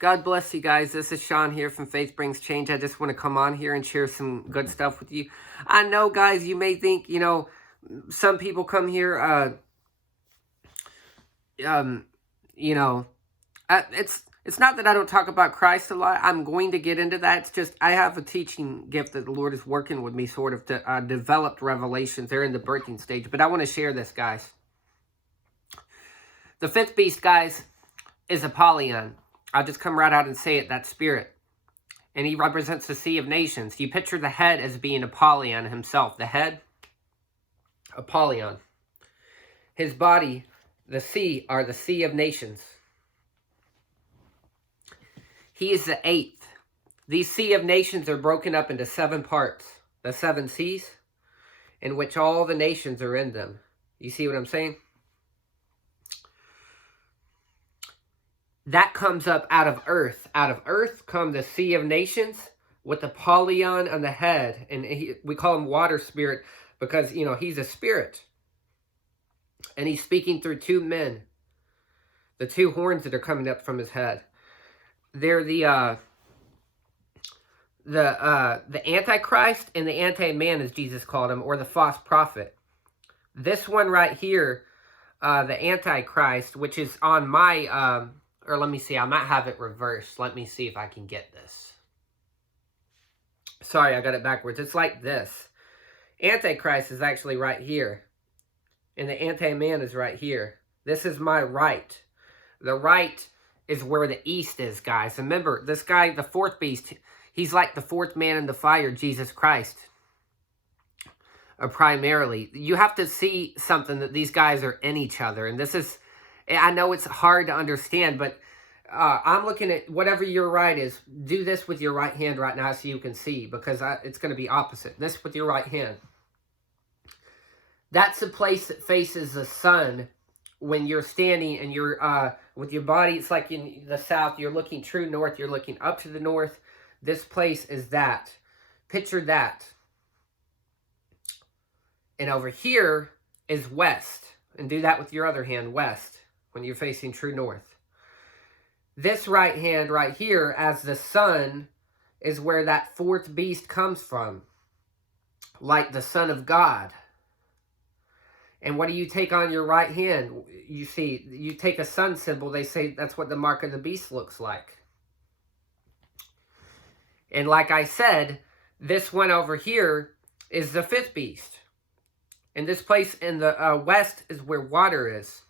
God bless you guys. This is Sean here from Faith Brings Change. I just want to come on here and share some good stuff with you. I know, guys, you may think, some people come here, it's not that I don't talk about Christ a lot. I'm going to get into that. It's just I have a teaching gift that the Lord is working with me sort of to develop revelations. They're in the birthing stage. But I want to share this, guys. The fifth beast, guys, is Apollyon. I'll just come right out and say it, that spirit. And he represents the sea of nations. You picture the head as being Apollyon himself. The head, Apollyon. His body, the sea, are the sea of nations. He is the eighth. These sea of nations are broken up into 7 parts. The 7 seas, in which all the nations are in them. You see what I'm saying? That comes up out of earth. Out of earth come the sea of nations with Apollyon on the head. And we call him water spirit because, he's a spirit. And he's speaking through 2 men. The 2 horns that are coming up from his head. They're the Antichrist and the anti-man, as Jesus called him, or the false prophet. This one right here, the Antichrist, which is on my... or let me see, I might have it reversed. Let me see if I can get this. Sorry, I got it backwards. It's like this. Antichrist is actually right here. And the anti-man is right here. This is my right. The right is where the east is, guys. Remember, this guy, the 4th beast, he's like the 4th man in the fire, Jesus Christ. Primarily. You have to see something that these guys are in each other. And this is... I know it's hard to understand, but I'm looking at whatever your right is. Do this with your right hand right now so you can see, because it's going to be opposite. This with your right hand. That's the place that faces the sun when you're standing and you're with your body. It's like in the south. You're looking true north. You're looking up to the north. This place is that. Picture that. And over here is west. And do that with your other hand, west. When you're facing true north. This right hand right here, as the sun, is where that 4th beast comes from. Like the Son of God. And what do you take on your right hand? You see, you take a sun symbol, they say that's what the mark of the beast looks like. And like I said, this one over here is the 5th beast. And this place in the west is where water is.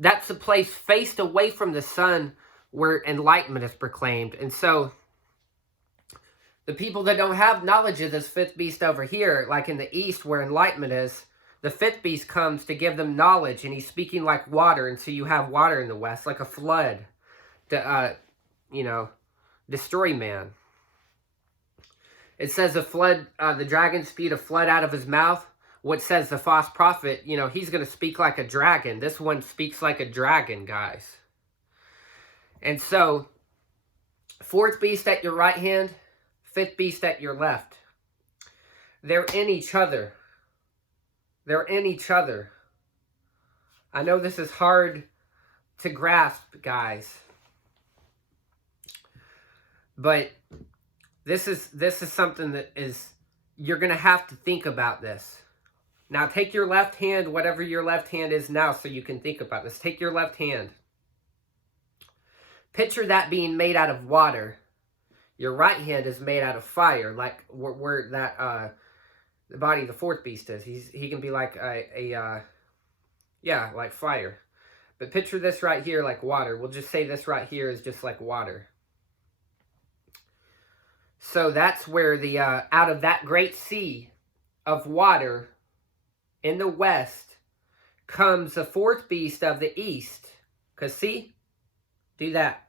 That's the place faced away from the sun where enlightenment is proclaimed. And so, the people that don't have knowledge of this 5th beast over here, like in the east where enlightenment is, the 5th beast comes to give them knowledge, and he's speaking like water, and so you have water in the west, like a flood to, destroy man. It says a flood, the dragon spewed a flood out of his mouth. What says the false prophet, he's going to speak like a dragon. This one speaks like a dragon, guys. And so, 4th beast at your right hand, 5th beast at your left. They're in each other. They're in each other. I know this is hard to grasp, guys. But this is something that is, you're going to have to think about this. Now, take your left hand, whatever your left hand is now, so you can think about this. Take your left hand. Picture that being made out of water. Your right hand is made out of fire, like where that the body of the 4th beast is. He can be like like fire. But picture this right here like water. We'll just say this right here is just like water. So that's where the out of that great sea of water in the west comes the 4th beast of the east. Because see? Do that.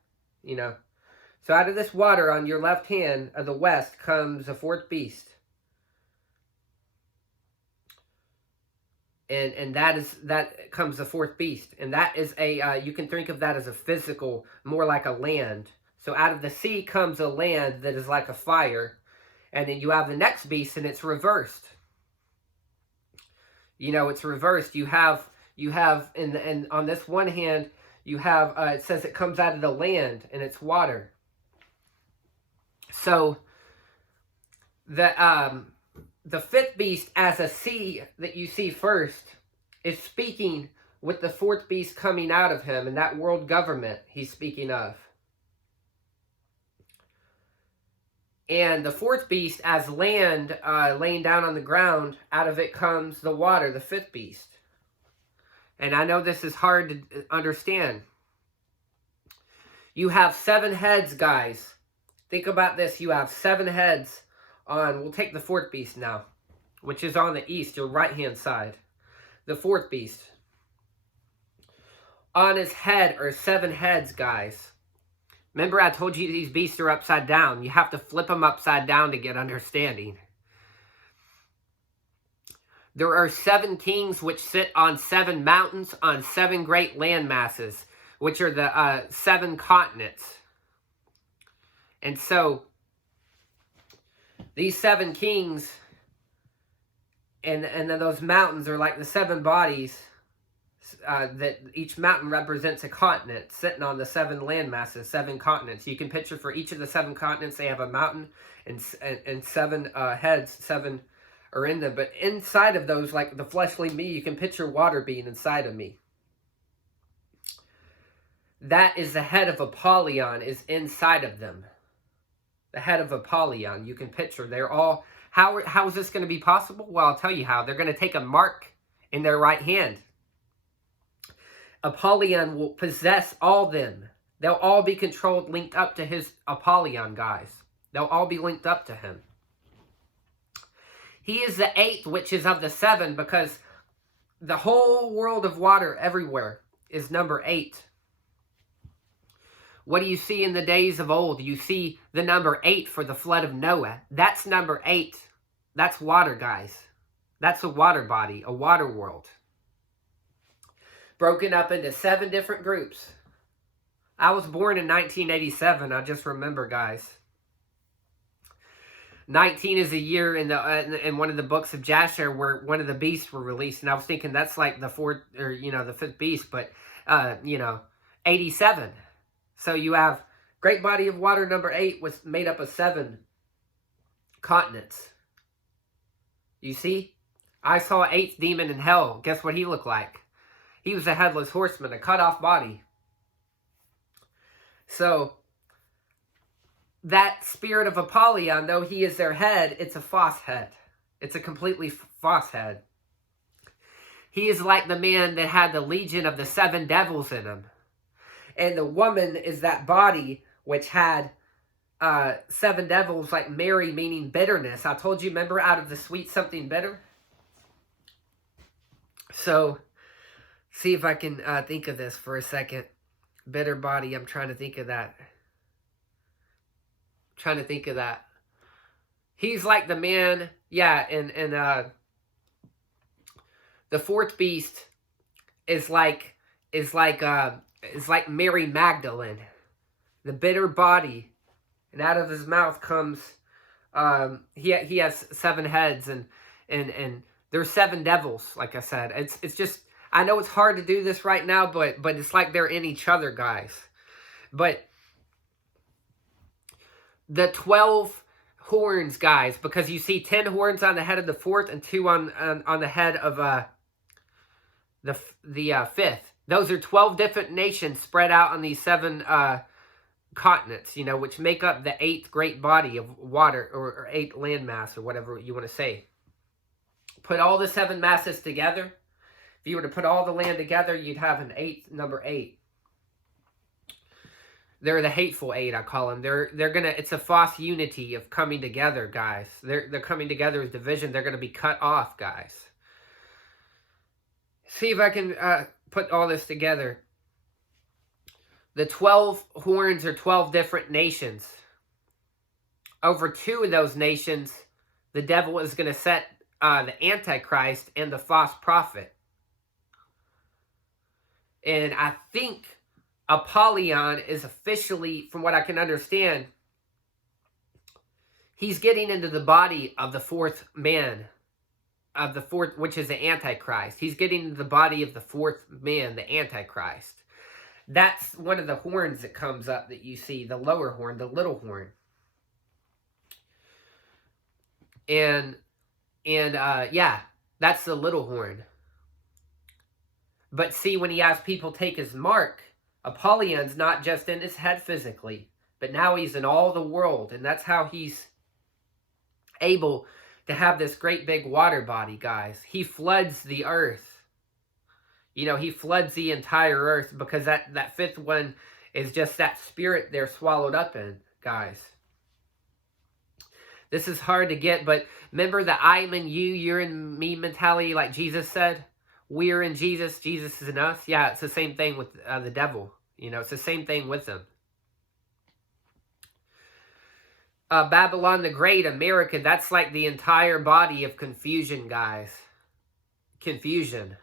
So out of this water on your left hand of the west comes the 4th beast. And that comes the 4th beast. And that is you can think of that as a physical, more like a land. So out of the sea comes a land that is like a fire. And then you have the next beast and it's reversed. It's reversed. You have on this one hand, You have, it says it comes out of the land and it's water. So the fifth beast as a sea that you see first is speaking with the fourth beast coming out of him, and that world government he's speaking of. And the fourth beast as land laying down on the ground, out of it comes the water, the fifth beast. And I know this is hard to understand. You have 7 heads, guys. Think about this. You have 7 heads on, we'll take the fourth beast now, which is on the east, your right-hand side. The fourth beast. On his head are 7 heads, guys. Remember I told you these beasts are upside down. You have to flip them upside down to get understanding. There are 7 kings which sit on 7 mountains on 7 great land masses, which are the 7 continents. And so, these 7 kings and then those mountains are like the 7 bodies that each mountain represents a continent sitting on the 7 land masses, 7 continents. You can picture for each of the 7 continents, they have a mountain and 7 heads, 7 are in them. But inside of those, like the fleshly me, you can picture water being inside of me. That is the head of Apollyon is inside of them. The head of Apollyon, you can picture. They're all, how is this going to be possible? Well, I'll tell you how. They're going to take a mark in their right hand. Apollyon will possess all them. They'll all be controlled, linked up to his Apollyon, guys. They'll all be linked up to him. He is the 8th, which is of the 7, because the whole world of water everywhere is number 8. What do you see in the days of old? You see the number 8 for the flood of Noah. That's number 8. That's water, guys. That's a water body, a water world. Broken up into 7 different groups. I was born in 1987, I just remember, guys. 19 is a year in one of the books of Jasher where one of the beasts were released, and I was thinking that's like the 4th, or the 5th beast, but 87. So you have great body of water number 8 was made up of 7 continents. You see? I saw 8th demon in hell. Guess what he looked like? He was a headless horseman, a cut off body. So that spirit of Apollyon, though he is their head, it's a false head. It's a completely false head. He is like the man that had the legion of the 7 devils in him. And the woman is that body which had 7 devils, like Mary, meaning bitterness. I told you, remember, out of the sweet something bitter? So, see if I can think of this for a second. Bitter body, I'm trying to think of that. He's like the man, yeah, and the 4th beast is like Mary Magdalene, the bitter body, and out of his mouth comes he has 7 heads and there's 7 devils. Like I said, it's just, I know it's hard to do this right now, but it's like they're in each other, guys. But the 12 horns, guys, because you see 10 horns on the head of the 4th and 2 on the head of the 5th. Those are 12 different nations spread out on these 7 continents, which make up the 8th great body of water, or 8th landmass, or whatever you want to say. Put all the 7 masses together. If you were to put all the land together, you'd have an 8th, number 8. They're the hateful 8, I call them. It's a false unity of coming together, guys. They're coming together as division. They're going to be cut off, guys. See if I can put all this together. The 12 horns are 12 different nations. Over 2 of those nations, the devil is going to set the Antichrist and the false prophet. And I think Apollyon is officially, from what I can understand, he's getting into the body of the 4th man, of the 4th, which is the Antichrist. He's getting into the body of the 4th man, the Antichrist. That's one of the horns that comes up that you see, the lower horn, the little horn. And yeah, that's the little horn. But see, when he has people take his mark, Apollyon's not just in his head physically, but now he's in all the world. And that's how he's able to have this great big water body, guys. He floods the earth. You know, he floods the entire earth because that fifth one is just that spirit they're swallowed up in, guys. This is hard to get, but remember the I'm in you, you're in me mentality, like Jesus said? We're in Jesus, Jesus is in us. Yeah, it's the same thing with the devil. You know, it's the same thing with him. Babylon the Great, America, that's like the entire body of confusion, guys. Confusion.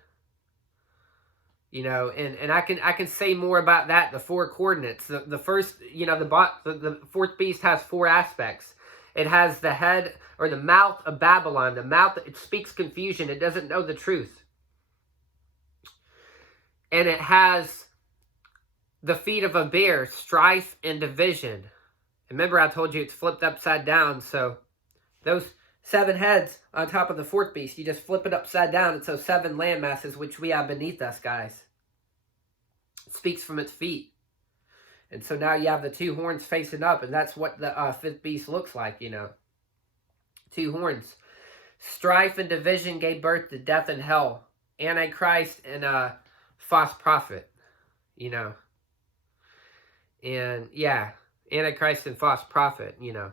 You know, and I can say more about that, the four coordinates. The first, you know, the fourth beast has four aspects. It has the head, or the mouth of Babylon. The mouth, it speaks confusion. It doesn't know the truth. And it has the feet of a bear, strife and division. Remember, I told you it's flipped upside down. So those 7 heads on top of the fourth beast, you just flip it upside down. It's those 7 land masses which we have beneath us, guys. It speaks from its feet. And so now you have the 2 horns facing up, and that's what the fifth beast looks like, you know. 2 horns. Strife and division gave birth to death and hell. Antichrist and false prophet, you know. And yeah, Antichrist and false prophet, you know.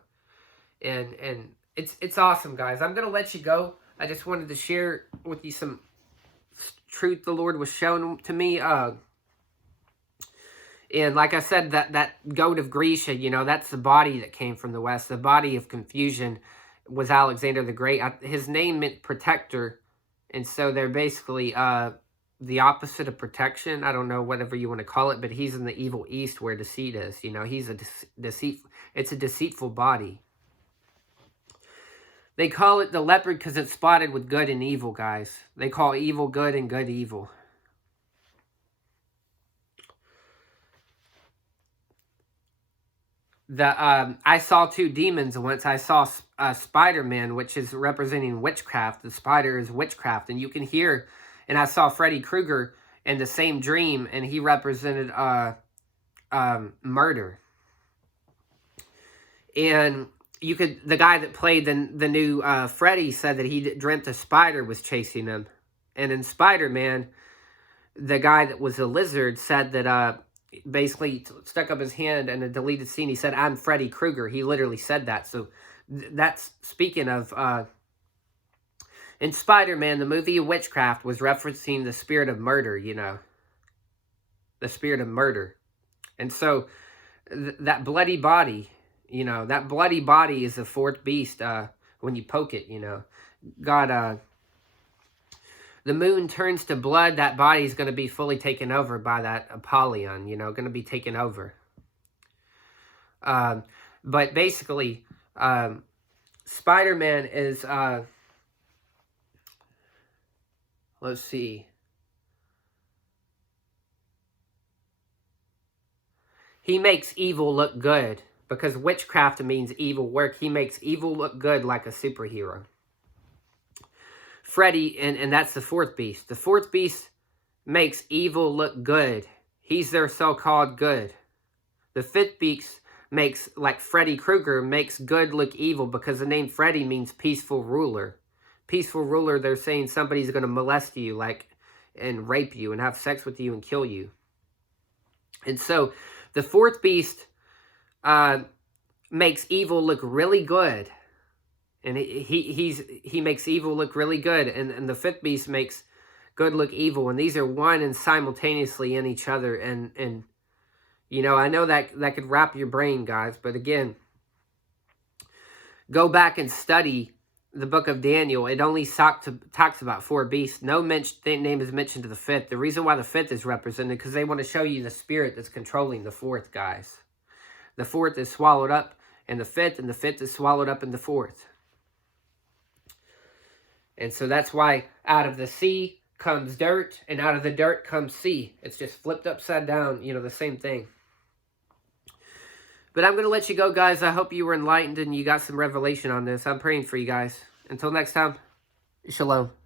And it's awesome, guys. I'm going to let you go. I just wanted to share with you some truth the Lord was showing to me. And like I said, that goat of Grecia, you know, that's the body that came from the west. The body of confusion was Alexander the Great. His name meant protector. And so they're basically the opposite of protection. I don't know, whatever you want to call it, but he's in the evil east where deceit is. You know, he's it's a deceitful body. They call it the leopard because it's spotted with good and evil, guys. They call evil good and good evil. I saw 2 demons once. I saw Spider-Man, which is representing witchcraft. The spider is witchcraft, and you can hear. And I saw Freddy Krueger in the same dream, and he represented murder. And the guy that played the new Freddy said that he dreamt a spider was chasing him. And in Spider-Man, the guy that was a lizard said that basically stuck up his hand in a deleted scene. He said, "I'm Freddy Krueger." He literally said that. So that's speaking of in Spider-Man, the movie Witchcraft was referencing the spirit of murder, you know. The spirit of murder. And so that bloody body, you know, that bloody body is the fourth beast when you poke it, you know. God, the moon turns to blood, that body is going to be fully taken over by that Apollyon, you know, going to be taken over. But basically, Spider-Man is, let's see. He makes evil look good, because witchcraft means evil work. He makes evil look good like a superhero. Freddy, and that's the fourth beast. The fourth beast makes evil look good. He's their so-called good. The fifth beast makes, like Freddy Krueger, makes good look evil because the name Freddy means peaceful ruler. Peaceful ruler, they're saying somebody's going to molest you, like, and rape you and have sex with you and kill you. And so the fourth beast makes evil look really good. And he makes evil look really good. And the fifth beast makes good look evil. And these are one and simultaneously in each other. And you know, I know that could wrap your brain, guys. But again, go back and study the book of Daniel. It only talks about 4 beasts. No name is mentioned to the fifth. The reason why the fifth is represented, because they want to show you the spirit that's controlling the fourth, guys. The fourth is swallowed up in the fifth, and the fifth is swallowed up in the fourth. And so that's why out of the sea comes dirt, and out of the dirt comes sea. It's just flipped upside down, you know, the same thing. But I'm going to let you go, guys. I hope you were enlightened and you got some revelation on this. I'm praying for you guys. Until next time, shalom.